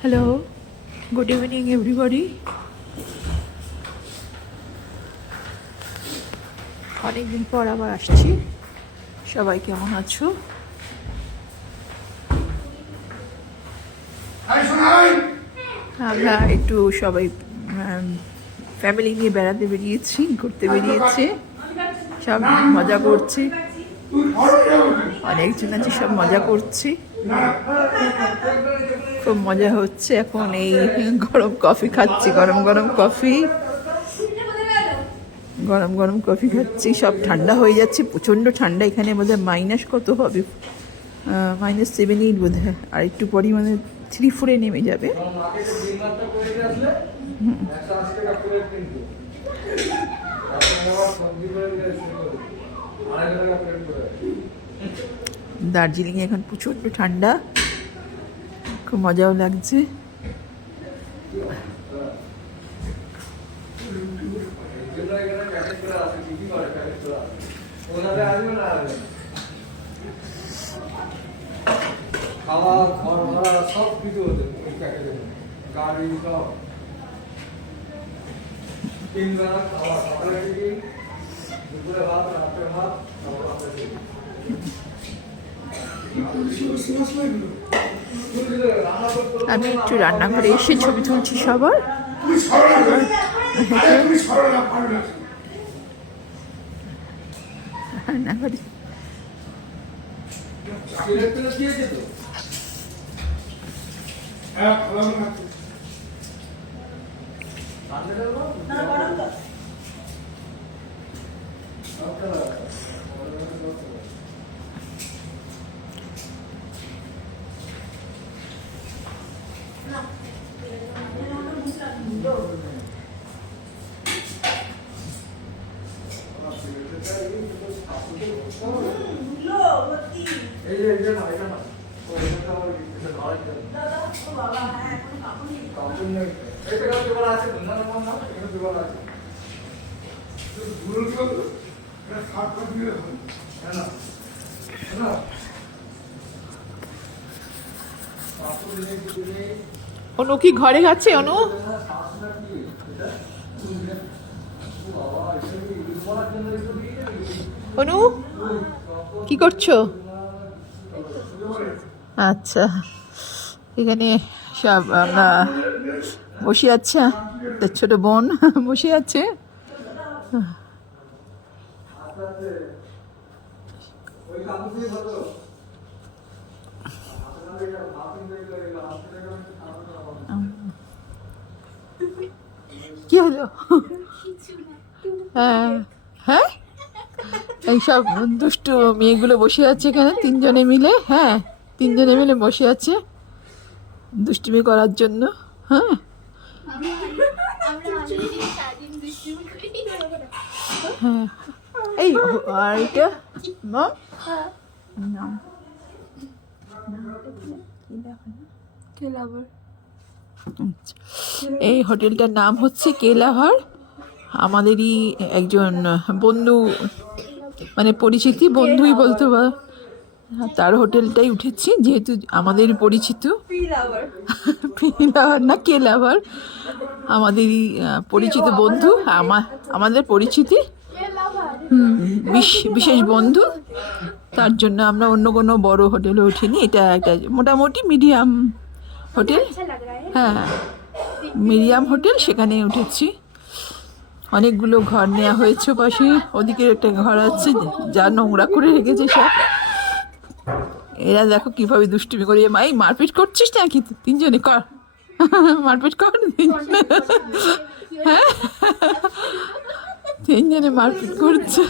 Hello, good evening everybody. অনেকদিন পর আবার আসছি। সবাই কেমন আছো? আমরা একটু সবাই ফ্যামিলি নিয়ে বেড়াতে বেরিয়েছি, ঘুরতে বেরিয়েছে, সব মজা করছি। অনেকজন আছে, সব মজা করছি, খুব মজা হচ্ছে। এখন এই গরম কফি খাচ্ছি, গরম গরম কফি, গরম গরম কফি খাচ্ছি। সব ঠান্ডা হয়ে যাচ্ছে, প্রচণ্ড ঠান্ডা এখানে। বোধহয় মাইনাস কত হবে, -7-8 বোধ হয়। আর একটু পরই 3-4 নেমে যাবে। দার্জিলিংয়ে এখন প্রচণ্ড ঠান্ডা, খুব মজাও লাগছে। খাওয়া ঘর ভাড়া সব কিছু হতো ওই প্যাকেজে, গাড়ি সব 3 বেলা খাওয়া, সকালে টিফিন, দুপুরে ভাত, রাত্রে ভাত, আমি একটু রান্নাঘরে এসে ছবি তুলছি সবার। রান্নাঘরে অনু কি ঘরে গেছে? অনু অনু কি করছো? আচ্ছা, এখানে সব আমরা বসে আছে, ছোট বোন বসে আছে। কি হলো? হ্যাঁ হ্যাঁ, এইসব দুষ্টু মেয়েগুলো বসে আছে এখানে, 3 জনে মিলে। হ্যাঁ, 3 জনে মিলে বসে আছে দুষ্টুমি করার জন্য। হ্যাঁ, হ্যাঁ। এই আর এটা মম নাম কেলাভার। এই হোটেলটার নাম হচ্ছে কেলাভার। আমাদেরই একজন বন্ধু, মানে পরিচিতি বন্ধুই বলতে পার, তার হোটেলটাই উঠেছি, যেহেতু আমাদের পরিচিত। পিলাভার না কেলাভার, আমাদেরই পরিচিত বন্ধু, আমাদের পরিচিতি, বিশেষ বন্ধু। তার জন্য আমরা অন্য কোনো বড় হোটেলে উঠিনি, এটা একটা মোটামুটি মিডিয়াম হোটেল। হ্যাঁ, মিডিয়াম হোটেল, সেখানে উঠেছি। অনেকগুলো ঘর নেওয়া হয়েছে পাশে, ওদিকে একটা ঘর আছে যা নোংরা করে রেখেছে সব। এরা দেখো কিভাবে দুষ্টুমি করে। মাই মারপিট করছিস নাকি? 3 জনে কর, মারপিট কর। হ্যাঁ, 3 জনে মারপিট করছে।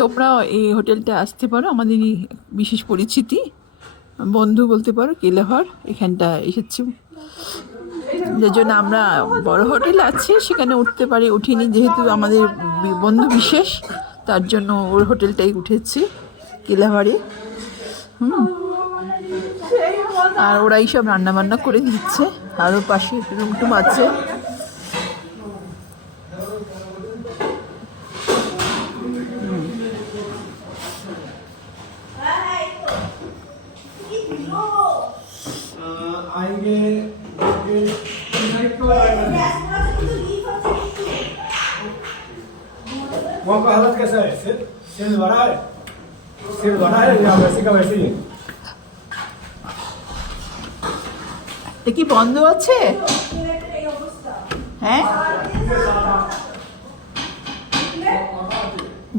তোমরাও এই হোটেলটা আসতে পারো, আমাদেরই বিশেষ পরিচিতি বন্ধু বলতে পারো। কেলাভার এখানটা এসেছি, যার জন্য আমরা বড় হোটেল আছে সেখানে উঠতে পারি, উঠিনি, যেহেতু আমাদের বন্ধু বিশেষ, তার জন্য ওর হোটেলটাই উঠেছি কেলাভারে। আর ওরাই সব রান্না বান্না করে দিচ্ছে, আরও পাশে রুম টুম আছে। वहाँ का हालत कैसा है? सेल बड़ा है, सेल बड़ा है या वैसे का वैसे ही है? এটা কি বন্ধ আছে? হ্যাঁ,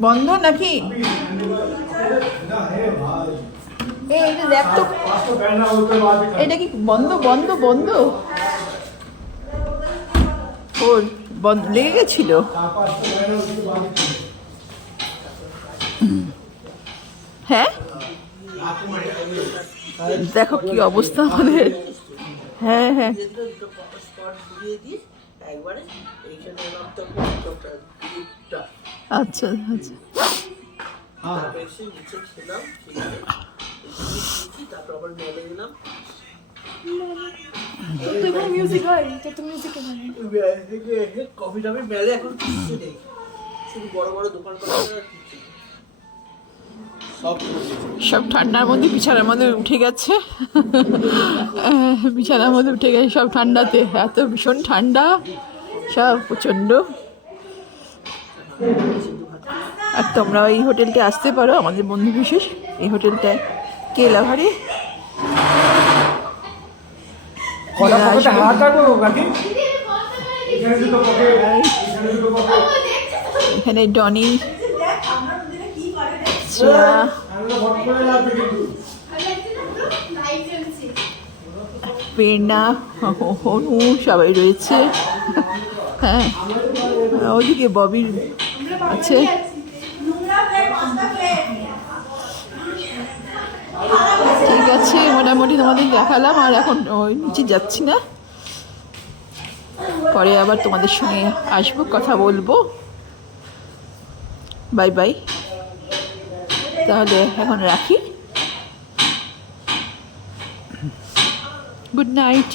বন্ধ নাকি? ना है भाई, এটা দেখ তো, पास तो पहनना उसके बाद भी এটা কি বন্ধ বন্ধ বন্ধ? ওর বন্ধ লেগে গেছিল। पास तो पहनना उसके बाद भी হ্যাঁ, দেখো কি অবস্থা আমাদের। হ্যাঁ হ্যাঁ, আচ্ছা আচ্ছা, তো এখানে মিউজিক হয়, তো মিউজিক এখানে কফি টফি মেলে এখন কিছু নেই, শুধু বড় বড় দোকান করা আছে আর কিছু নেই। সব সব ঠান্ডার মধ্যে বিছানার মধ্যে উঠে গেছে। বিছানার মধ্যে উঠে গেছে সব ঠান্ডাতে, এত ভীষণ ঠান্ডা, সব প্রচণ্ড। আর তোমরা এই হোটেলটা আসতে পারো, আমাদের বন্ধু বিশেষ এই হোটেলটায় কেলাঘারে। কটা পকেটে হাত রাখো কাকি, এখানে দুটো পকেট, এখানে দুটো পকেট, এখানে ডনি, শ্রেয়া, আমরা ভট করে লাগবে কিন্তু প্রেরণা, হনু সবাই রয়েছে। হ্যাঁ, ওদিকে ববির আছে। ঠিক আছে, মোটামুটি তোমাদের দেখালাম, আর এখন ওই নিচে যাচ্ছি না, পরে আবার তোমাদের সঙ্গে আসবো, কথা বলবো। বাই বাই, তাহলে এখন রাখি, গুড নাইট।